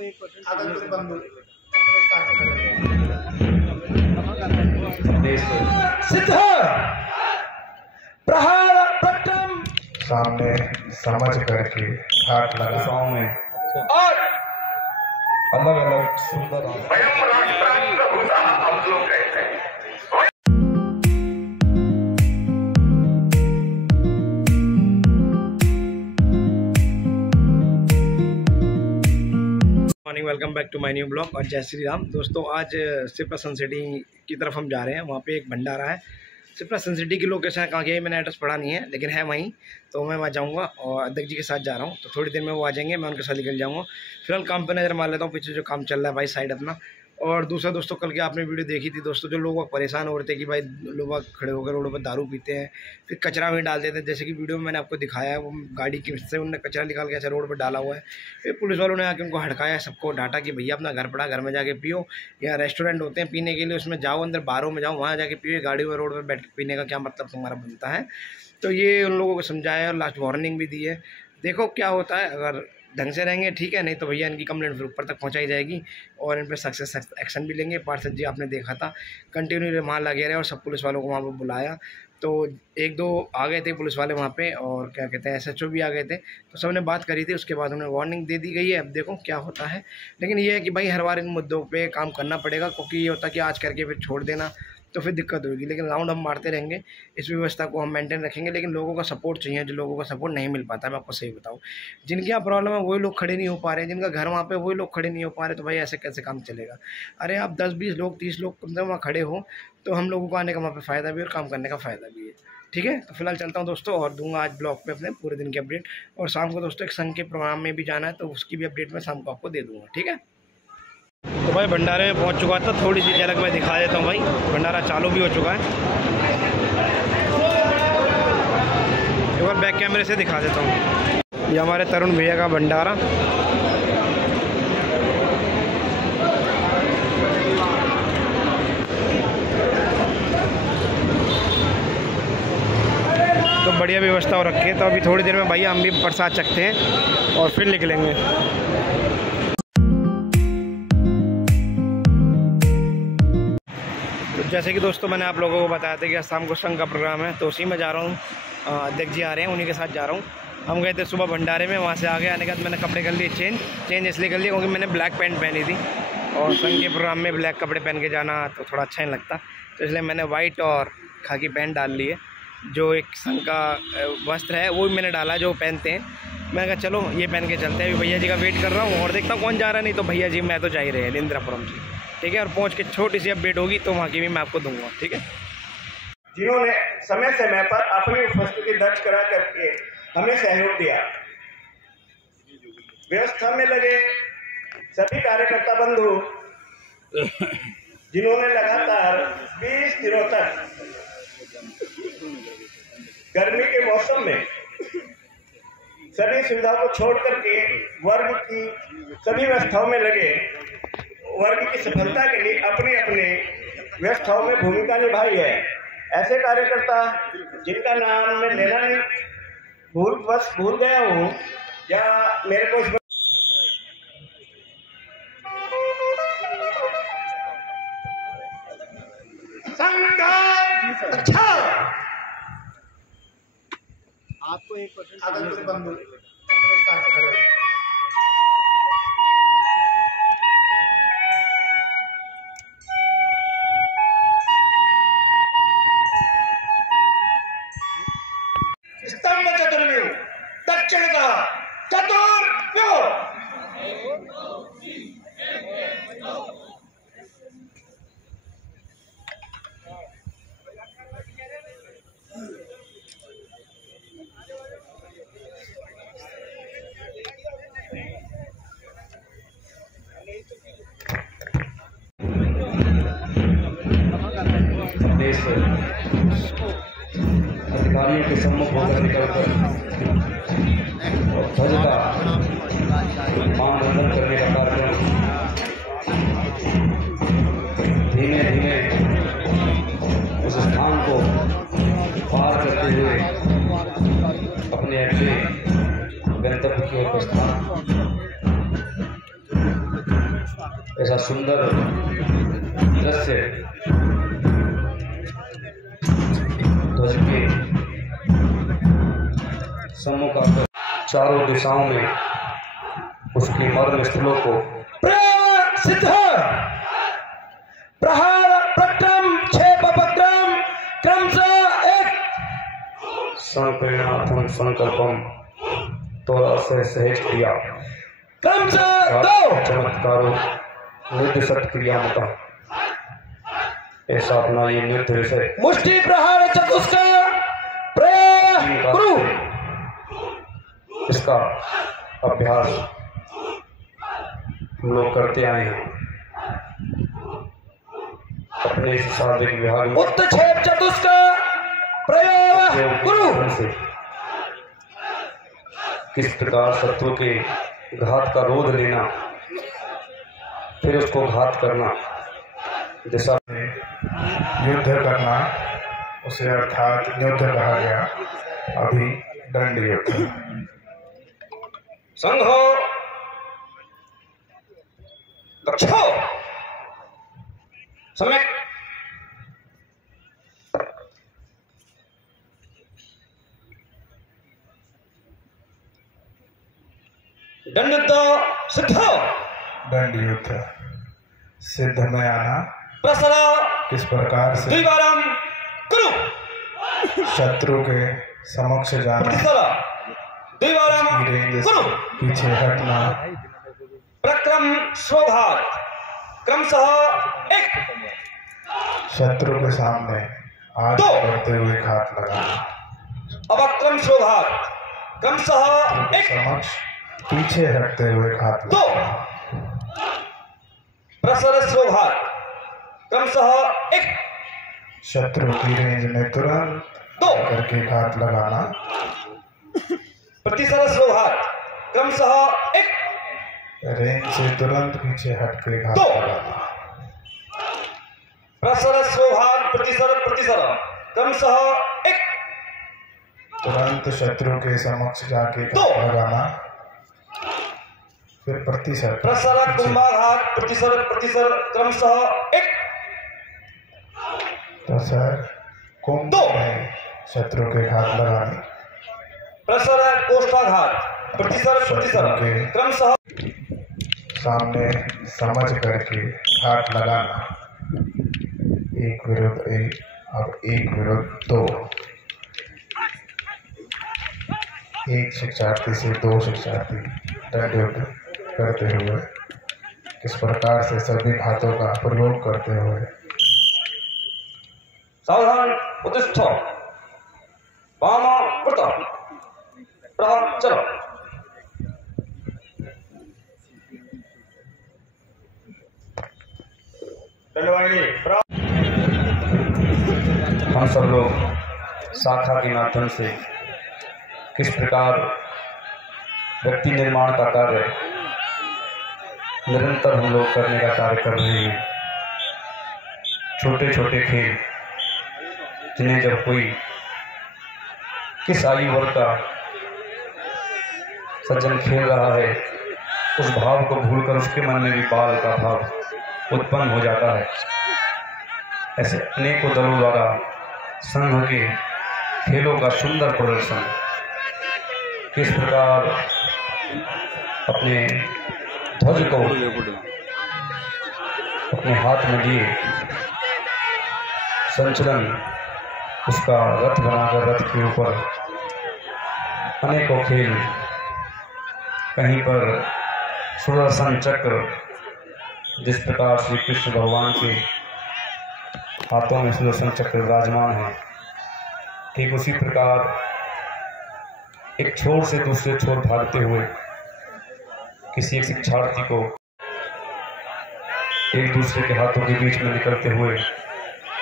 आपको 1% आगंतुक बंधु अपने स्थान पर सिद्ध प्रहार प्रथम सामने समझ करके हाथ लगा में और अलग अलग सुंदर morning. Welcome back to my new blog और जय श्री राम। दोस्तों आज सिप्रा सन सिटी की तरफ हम जा रहे हैं। वहाँ पे एक भंडारा है। सिप्रा सन सिटी की लोकेशन कहाँ की है मैंने एड्रेस पढ़ा नहीं है, लेकिन है वहीं। तो मैं वहाँ जाऊँगा और अध्यक्ष जी के साथ जा रहा हूँ। तो थोड़ी देर में वो आ जाएंगे, मैं उनके साथ निकल जाऊँगा। फिलहाल काम पे नज़र मार लेता हूँ, पीछे जो काम चल रहा है भाई साइड अपना। और दूसरा दोस्तों, कल के आपने वीडियो देखी थी दोस्तों, जो लोग परेशान हो रहे थे कि भाई लोग खड़े होकर रोडों पर दारू पीते हैं, फिर कचरा में डाल देते हैं। जैसे कि वीडियो में मैंने आपको दिखाया है, वो गाड़ी की से उन्होंने कचरा निकाल के ऐसे रोड पर डाला हुआ है। फिर पुलिस वालों ने आके उनको हड़काया, सबको डांटा कि भैया अपना घर पड़ा, घर में जाके पियो, या रेस्टोरेंट होते हैं पीने के लिए, उसमें जाओ, अंदर बारों में जाओ, वहाँ जाके पियो, गाड़ी और रोड पर बैठ के पीने का क्या मतलब तुम्हारा बनता है। तो ये उन लोगों को समझाया और लास्ट वार्निंग भी दी है। देखो क्या होता है, अगर ढंग से रहेंगे ठीक है, नहीं तो भैया इनकी कंप्लेंट फिर ऊपर तक पहुंचाई जाएगी और इन पर सक्सेस एक्शन भी लेंगे। पार्षद जी आपने देखा था कंटिन्यू वहाँ लगे रहे और सब पुलिस वालों को वहाँ पर बुलाया। तो एक दो आ गए थे पुलिस वाले वहाँ पे, और क्या कहते हैं SHO भी आ गए थे। तो सबने बात करी थी, उसके बाद उन्हें वार्निंग दे दी गई है। अब देखो क्या होता है। लेकिन ये है कि भाई हर बार इन मुद्दों पे काम करना पड़ेगा, क्योंकि ये होता है कि आज करके फिर छोड़ देना तो फिर दिक्कत होगी। लेकिन राउंड हम मारते रहेंगे, इस व्यवस्था को हम मेंटेन रखेंगे। लेकिन लोगों का सपोर्ट चाहिए, जो लोगों का सपोर्ट नहीं मिल पाता। मैं आपको सही बताऊं, जिनकी यहाँ प्रॉब्लम है वही लोग खड़े नहीं हो पा रहे हैं, जिनका घर वहाँ पे वही लोग खड़े नहीं हो पा रहे। तो भाई ऐसे कैसे काम चलेगा। अरे आप 10-20 लोग 30 लोग कम से कम वहाँ खड़े हो, तो हम लोगों को आने का वहाँ पर फ़ायदा भी और काम करने का फ़ायदा भी है। ठीक है, तो फिलहाल चलता हूँ दोस्तों, और दूंगा आज ब्लॉग पे अपने पूरे दिन की अपडेट। और शाम को दोस्तों एक संघ के प्रोग्राम में भी जाना है, तो उसकी भी अपडेट मैं शाम को आपको दे दूँगा। ठीक है, तो भाई भंडारे में पहुंच चुका था। थोड़ी सी झलक मैं दिखा देता हूं भाई। भंडारा चालू भी हो चुका है, एक बार बैक कैमरे से दिखा देता हूं। ये हमारे तरुण भैया का भंडारा। तो बढ़िया व्यवस्था हो रखी है। तो अभी थोड़ी देर में भैया हम भी प्रसाद चखते हैं और फिर निकलेंगे। जैसे कि दोस्तों मैंने आप लोगों को बताया था कि शाम को संघ का प्रोग्राम है, तो उसी में जा रहा हूँ। अध्यक्ष जी आ रहे हैं, उन्हीं के साथ जा रहा हूँ। हम गए थे सुबह भंडारे में, वहाँ से आगे आने के बाद मैंने कपड़े कर लिए चेंज इसलिए कर लिए क्योंकि मैंने ब्लैक पैंट पहनी थी, और संघ के प्रोग्राम में ब्लैक कपड़े पहन के जाना तो थोड़ा अच्छा नहीं लगता। तो इसलिए मैंने वाइट और खाकी पैंट डाल ली है। जो एक संघ का वस्त्र है वो भी मैंने डाला, जो पहनते हैं। मैंने कहा चलो ये पहन के चलते हैं। अभी भैया जी का वेट कर रहा हूँ और देखता हूँ कौन जा रहा है। नहीं तो भैया जी मैं तो जा ही रहे हैं इंदिरापुरम से। ठीक है, और पहुंच के छोटी सी अपडेट होगी तो वहाँ की भी मैं आपको दूंगा। ठीक है, जिन्होंने समय समय पर अपनी उपस्थिति दर्ज करा करके हमें सहयोग दिया। व्यवस्था में लगे सभी कार्यकर्ता बंधु, जिन्होंने लगातार 20 दिनों तक गर्मी के मौसम में सभी सुविधाओं को छोड़ करके वर्ग की सभी व्यवस्थाओं में लगे, वर्ग की सफलता के लिए अपने अपने व्यवस्थाओं में भूमिका निभाई है। ऐसे कार्यकर्ता जिनका नाम मैं लेना नहीं भूल गया हूँ, या मेरे को अच्छा आपको 1% आगंतुक बंधु अपने स्थान पर खड़े हो। स्तंभ चतुर्व्यूह दक्षिण का चतुर्व्यूह। अधिकारियों के सम्मुख होकर निकलकर ध्वज का मानवंदन करने का कार्यक्रम धीमे धीमे उस स्थान को पार करते हुए अपने अगले गंतव्य की ओर प्रस्थान। ऐसा सुंदर दृश्य ध्वज के सम्मुख आकर चारों दिशाओं में उसके मर्म स्थलों को सिद्ध प्रहार प्रक्रम क्षेप उपक्रम क्रमशः एक संप्रेरणार्थम संकल्पम तोरा से सहज क्रिया क्रमशः दो चमत्कारों निर्दिशत क्रिया मता ऐसा अपना ये नृत्य विषय मुष्टि प्रहार चतुष्क प्रयोग गुरु। इसका अभ्यास हम लोग करते आए हैं अपने इस शारीरिक विभाग में। उत्क्षेप चतुष्क प्रयोग गुरु। से किस प्रकार शत्रु के घात का रोध लेना, फिर उसको घात करना, दिशा में युद्ध करना, उसे अर्थात युद्ध कहा गया। अभी दंड युद्ध। संघो कक्षो सम्यक दंड सिद्ध दंड युद्ध सिद्ध में आना प्रसर किस प्रकार से द्विवारम कुरु शत्रु के समक्ष जाना, प्रतिसर द्विवारम रेंज कुरु पीछे हटना, प्रक्रम शोभात क्रमशः एक शत्रु के सामने आगे बढ़ते हुए घात लगाना, अवक्रम शोभात क्रमशः एक समक्ष पीछे हटते हुए घात दो लगाना, प्रसर शोभात क्रमशः एक शत्रु की रेंज में तुरंत दो करके घात लगाना, प्रतिसर शोभात क्रमशः एक रेंज से तुरंत पीछे हट के घात दो लगाना, प्रसर शोभात प्रतिसर क्रमशः एक तुरंत शत्रु के समक्ष जाके दो घात लगाना, फिर प्रतिशत प्रसर कुंभाघात प्रतिसर क्रमशः एक प्रसर कुंभ दो में शत्रु के घात लगाने, प्रसर कोष्ठाघात प्रतिसर क्रमशः सामने समझ करके घात लगाना, एक विरुद्ध एक, अब एक विरुद्ध दो, एक शिक्षार्थी से दो शिक्षार्थी दंड युद्ध करते हुए किस प्रकार से सभी घातों का प्रयोग करते हुए सावधान उत्तिष्ठ वाम कृत प्रचर हम सब लोग शाखा के माध्यम से किस प्रकार व्यक्ति निर्माण का कार्य निरंतर हम लोग करने का कार्य कर रहे हैं। छोटे छोटे खेल जिन्हें जब कोई किस आयु वर्ग का सज्जन खेल रहा है, उस भाव को भूलकर उसके मन में भी बाल का भाव उत्पन्न हो जाता है। ऐसे अनेकों दलों द्वारा संघ के खेलों का सुंदर प्रदर्शन किस प्रकार अपने ध्वज को अपने हाथ में लिए संचलन उसका रथ बनाकर रथ के ऊपर अनेकों खेल, कहीं पर सुदर्शन चक्र, जिस प्रकार श्री कृष्ण भगवान के हाथों में सुदर्शन चक्र विराजमान है, ठीक उसी प्रकार एक छोर से दूसरे छोर भागते हुए किसी एक शिक्षार्थी को एक दूसरे के हाथों के बीच में निकलते हुए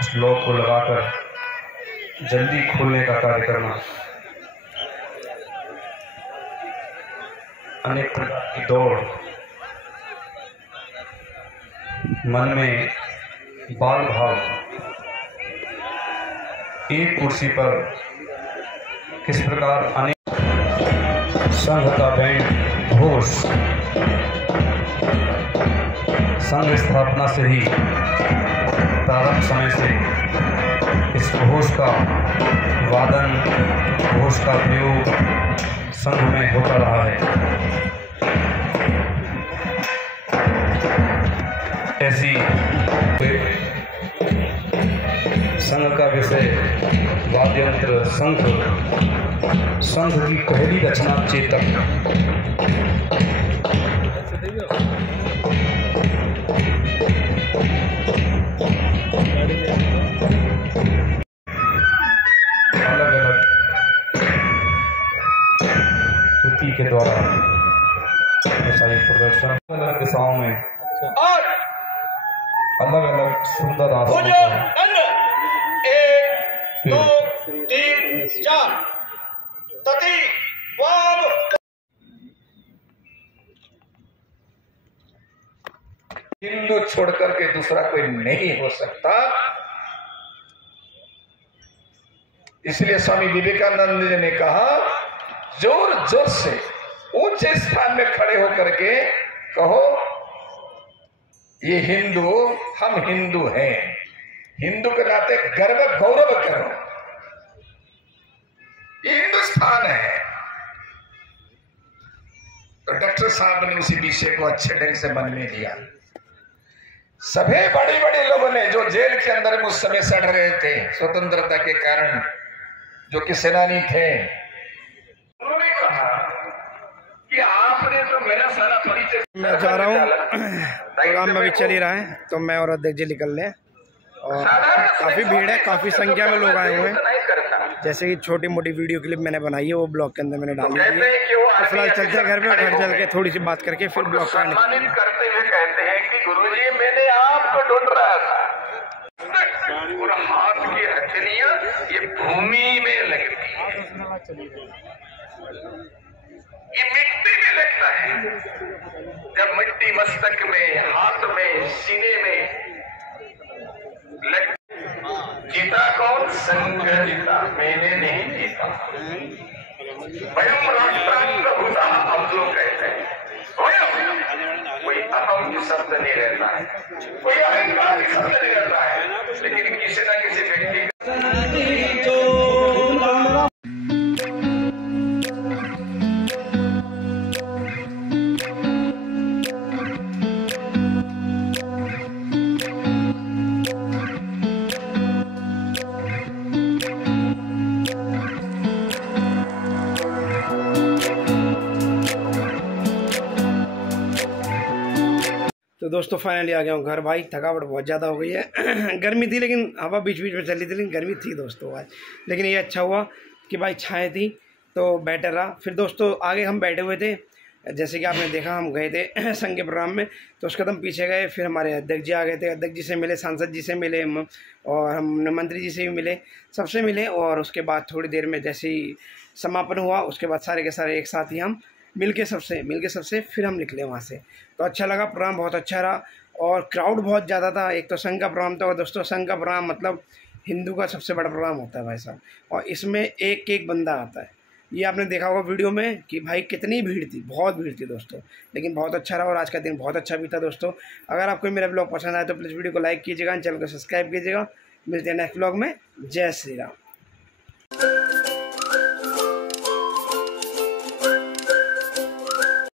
उस लॉक को लगाकर जल्दी खोलने का कार्य करना, अनेक प्रकार की दौड़, मन में बाल भाव, एक कुर्सी पर किस प्रकार अनेक संघ का बैंड घोष संघ स्थापना से ही प्रारंभ समय से इस घोष का वादन, घोष का प्रयोग संघ में होता रहा है। ऐसी संघ का विषय वाद्यंत्र संघ, संघ की पहली रचना चेतक। अलग अलग कृति के द्वारा ऐसा प्रदर्शन अलग दिशाओं में अलग अलग सुंदर आसन 1 2 3 4 तती वाम। हिंदू छोड़कर के दूसरा कोई नहीं हो सकता। इसलिए स्वामी विवेकानंद जी ने कहा, जोर जोर से ऊंचे स्थान में खड़े होकर के कहो, ये हिंदू, हम हिंदू हैं। हिंदू के नाते गर्व गौरव करो, ये हिंदुस्तान है। तो डॉक्टर साहब ने उसी विषय को अच्छे ढंग से मन में लिया। सभी बड़े बड़े लोगों ने जो जेल के अंदर में उस समय सड़ रहे थे स्वतंत्रता के कारण, जो कि सेनानी थे, उन्होंने कहा कि आपने तो मेरा सारा परिचय। मैं जा रहा हूँ, प्रोग्राम में भी चल ही रहा है, तो मैं और अध्यक्ष जी निकल लें। और काफ़ी भीड़ है, काफ़ी संख्या में लोग आए हुए हैं। जैसे कि छोटी मोटी वीडियो क्लिप मैंने बनाई है, वो ब्लॉग के अंदर मैंने डाली है। तो फिलहाल चलते हैं घर पे, घर चल के थोड़ी सी बात करके फिर ब्लॉग का सम्मानित करते हुए कहते हैं कि गुरुजी मैंने आपको ढूंढ रहा था। और हाथ की हथेलियां ये भूमि में लगती है, ये मिट्टी में लगता है। जब मिट्टी मस्तक में, हाथ में, सीने में लग, जीता कौन? संघ जीता, मैंने नहीं जीता। स्वयं राष्ट्रांतभूता हम लोग कहते हैं। स्वयं कोई अहम की शब्द नहीं रहता है, कोई अहंकार की शब्द नहीं रहता है, लेकिन किसी न किसी व्यक्ति तो दोस्तों फाइनली आ गया हूँ घर। भाई थकावट बहुत ज़्यादा हो गई है। गर्मी थी लेकिन हवा बीच बीच में चल रही थी, लेकिन गर्मी थी दोस्तों आज। लेकिन ये अच्छा हुआ कि भाई छाएँ थी तो बेटर रहा। फिर दोस्तों आगे हम बैठे हुए थे, जैसे कि आपने देखा हम गए थे संघ के प्रोग्राम में, तो उसके कदम पीछे गए। फिर हमारे अध्यक्ष जी आ गए थे, अध्यक्ष जी से मिले, सांसद जी से मिले, और हम मंत्री जी से भी मिले, सबसे मिले। और उसके बाद थोड़ी देर में जैसे ही समापन हुआ, उसके बाद सारे के सारे एक साथ ही हम मिल के सबसे फिर हम निकले वहाँ से। तो अच्छा लगा, प्रोग्राम बहुत अच्छा रहा और क्राउड बहुत ज़्यादा था। एक तो संघ का प्रोग्राम था, और दोस्तों संघ का प्रोग्राम मतलब हिंदू का सबसे बड़ा प्रोग्राम होता है भाई साहब, और इसमें एक एक बंदा आता है। ये आपने देखा होगा वीडियो में कि भाई कितनी भीड़ थी, बहुत भीड़ थी दोस्तों, लेकिन बहुत अच्छा रहा और आज का दिन बहुत अच्छा भी था दोस्तों। अगर आपको मेरा ब्लॉग पसंद आया तो प्लीज़ वीडियो को लाइक कीजिएगा, चैनल को सब्सक्राइब कीजिएगा। मिलते हैं नेक्स्ट ब्लॉग में। जय श्री राम।